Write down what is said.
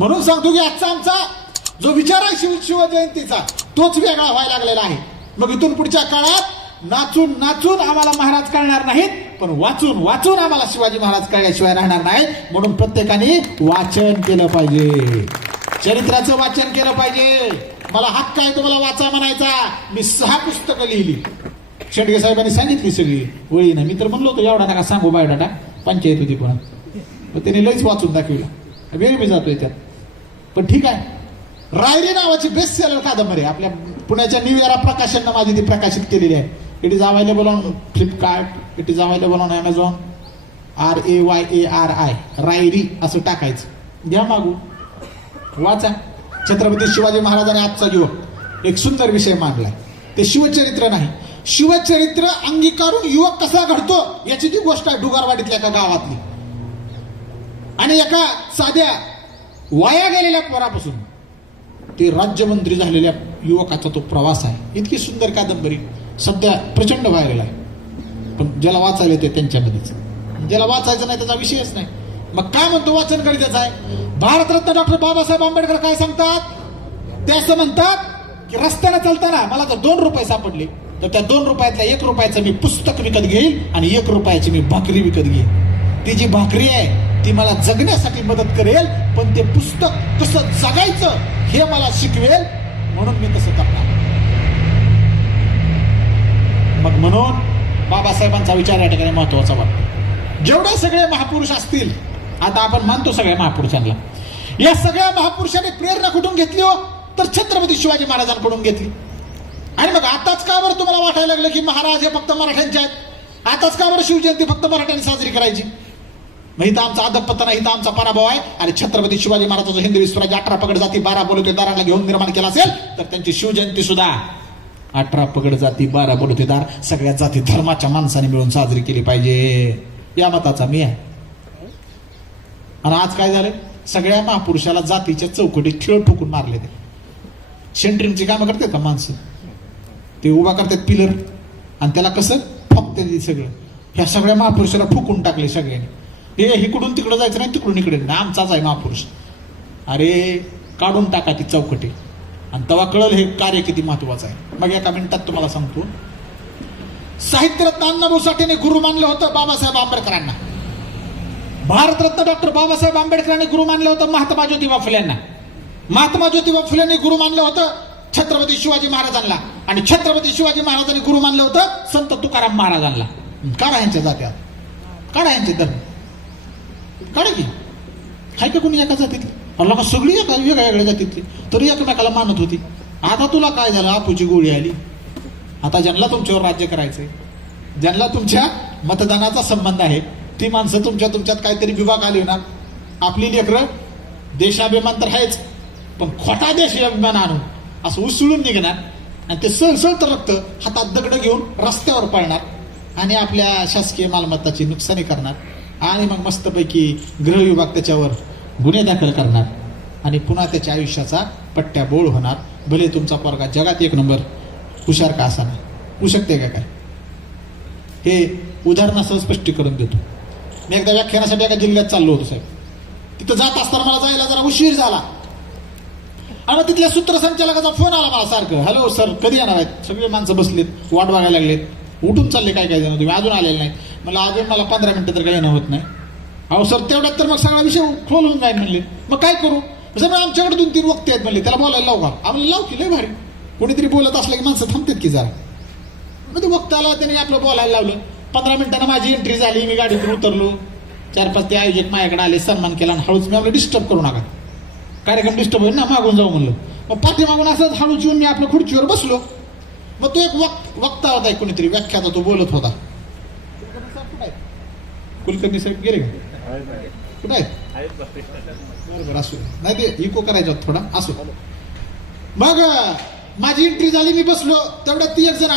म्हणून सांगतो की आजचा आमचा जो विचार आहे शिव शिवजयंतीचा तोच वेगळा व्हायला लागलेला आहे. मग इथून पुढच्या काळात नाचून नाचून आम्हाला महाराज कळणार नाहीत पण वाचून वाचून आम्हाला शिवाजी महाराज कळल्याशिवाय राहणार नाहीत म्हणून प्रत्येकाने वाचन केलं पाहिजे. चरित्राचं वाचन केलं पाहिजे. मला हक्क आहे तुम्हाला वाचा म्हणायचा. मी सहा पुस्तकं लिहिली. शेटगे साहेबांनी सांगितली सगळी. वळी ना मी तर म्हणलो होतो एवढा नका सांगू बायोडाटा पंचायत होती पण. त्याने त्यांनी लईच वाचून दाखविला. वेळ मी जातोय त्यात. पण ठीक आहे. रायरी नावाची बेस्ट सेलर कादंबरी आपल्या पुण्याच्या न्यू इयरा प्रकाशननं माझी ती प्रकाशित केलेली आहे. It is available on Flipkart it is available on Amazon R A Y A R I Rairi असं टाकायचं. घ्या मागू वाचा. छत्रपती शिवाजी महाराजांनी आजचा युवक. एक सुंदर विषय मांडलाय. ते शिवचरित्र नाही. शिवचरित्र अंगीकारून युवक कसा घडतो याची ती गोष्ट आहे डुगारवाडीतल्या एका गावातली. आणि एका साध्या वाया गेलेल्या पोरापासून. ते राज्यमंत्री झालेल्या युवकाचा तो प्रवास आहे. इतकी सुंदर कादंबरी सध्या प्रचंड व्हायरल आहे. पण ज्याला वाचायला येते त्यांच्यामध्येच. ज्याला वाचायचं नाही त्याचा विषयच नाही. मग काय म्हणतो वाचन गरजेचं आहे? भारतरत्न डॉक्टर बाबासाहेब आंबेडकर काय सांगतात? ते असं म्हणतात की रस्त्याने चालताना मला जर दोन रुपये सापडले तर त्या दोन रुपयातल्या एक रुपयाचं मी पुस्तक विकत घेईल आणि एक रुपयाची मी भाकरी विकत घेईल ती जी भाकरी आहे ती मला जगण्यासाठी मदत करेल पण ते पुस्तक कसं जगायचं हे मला शिकवेल म्हणून मी तसं करणार. मग म्हणून बाबासाहेबांचा विचार या ठिकाणी महत्त्वाचा वाटतो जेवढे सगळे महापुरुष असतील आता आपण मानतो सगळ्या महापुरुषांना या सगळ्या महापुरुषांनी प्रेरणा कुठून घेतली हो? तर छत्रपती शिवाजी महाराजांकडून घेतली. आणि मग आताच का बरं तुम्हाला वाटायला लागलं की महाराज हे फक्त मराठ्यांचे आहेत? आताच का बरं शिवजयंती फक्त मराठ्यांनी साजरी करायची? मग इथं आमचा अधपतन इथं आमचा पराभव आहे. आणि छत्रपती शिवाजी महाराजांचा हिंदवी स्वराज्य अठरा पगड जाती बारा बोलवते दाराला घेऊन निर्माण केला असेल तर त्यांची शिवजयंती सुद्धा. अठरा पगड जाती बारा बोलवतेदार सगळ्या जाती धर्माच्या माणसाने मिळून साजरी केली पाहिजे. या मताचा मी आहे. आणि आज काय झालं? सगळ्या महापुरुषाला जातीच्या चौकटीत खिळ ठोकून मारले ते. सेंट्रिंगची कामं करतात का माणसं? ते उभा करतात पिलर. आणि त्याला कसं? फक्त सगळं. ह्या सगळ्या महापुरुषाला फुकून टाकले सगळ्यांनी. हे इकडून तिकडं जायचं नाही तिकडून इकडे. नाही आमचाच आहे महापुरुष. अरे काढून टाका ती चौकटी. आणि तवा कळलं हे कार्य किती महत्वाचं आहे. मग एका मिनिटात तुम्हाला सांगतो. साहित्यरत्न अण्णाभाऊ साठेने गुरु मानलं होतं बाबासाहेब आंबेडकरांना. भारतरत्न डॉक्टर बाबासाहेब आंबेडकरांनी गुरु मानलं होतं महात्मा ज्योतिबा फुलेंना. महात्मा ज्योतिबा फुलेंनी गुरु मानलं होतं छत्रपती शिवाजी महाराजांना. आणि छत्रपती शिवाजी महाराजांनी गुरु मानलं होतं संत तुकाराम महाराजांना. काढा यांच्या जात्या काढा यांचे धर्म. काढा की हाय का कोणी एका जातीतली? अल्ला का सगळी एका वेगळ्या वेगळ्या जातीतली. तरी एकमेकाला मानत होती. आता तुला काय झालं? आपूची गोळी आली. आता ज्यांना तुमच्यावर राज्य करायचंय ज्यांना तुमच्या मतदानाचा संबंध आहे ती माणसं तुमच्या तुमच्यात काहीतरी विभाग आली ना आपली लेकरं देशाभिमान तर आहेच पण खोटा देशाभिमान आणून असं उसळून निघणार आणि ते सळसळ तर रक्त हातात दगड घेऊन रस्त्यावर पळणार आणि आपल्या शासकीय मालमत्ताची नुकसानी करणार. आणि मग मस्तपैकी गृहविभाग त्याच्यावर गुन्हे दाखल करणार आणि पुन्हा त्याच्या आयुष्याचा पट्ट्या बोळ होणार. भले तुमचा पोरगा जगात एक नंबर हुशार का असा नाही होऊ शकते का काय? हे उदाहरणासह स्पष्टीकरण देतो. मी एकदा व्याख्यानासाठी एका जिल्ह्यात चाललो होतो साहेब. तिथं जात असताना मला जायला जरा उशीर झाला. आणि तिथल्या सूत्रसंचालकाचा फोन आला मला सारखं. हॅलो सर कधी येणार आहेत? सगळे माणसं बसलेत. वाट बघायला लागलेत. उठून चालले काय काय जण? तुम्ही अजून आलेले नाही मला अजून मला पंधरा मिनटं तर काही येणं होत नाही. अहो सर तेवढ्यात तर मग सगळा विषय खोल होऊन जाईल म्हणले. मग काय करू? सर आमच्याकडे दोन तीन वक्ते आहेत म्हणले त्याला बोलायला लावू का? आम्हाला लाव की लय भारी. कोणीतरी बोलत असलं की माणसं थांबतात की जरा. मग ते वक्ताला त्याने आपलं बोलायला लावलं. पंधरा मिनिटांना माझी एंट्री झाली मी गाडीतून उतरलो. चार पाच ते आयोजक माझ्याकडे आले सन्मान केला आणि हळूच मी आपलं डिस्टर्ब करू नका. कार्यक्रम डिस्टर्ब होईल ना मागून जाऊ म्हणलं. मग पाठीमागून असंच हळूच येऊन मी आपल्या खुर्चीवर बसलो. मग तो एक वक्त वक्ता होता कोणीतरी व्याख्याता तो बोलत होता. कुलकर्णी साहेब गेले का? कुठे आहेत? बरं बरं असू नाही ते इको करायचं थोडा. असो मग माझी एंट्री झाली मी बसलो. तेवढ्यात ती एक जण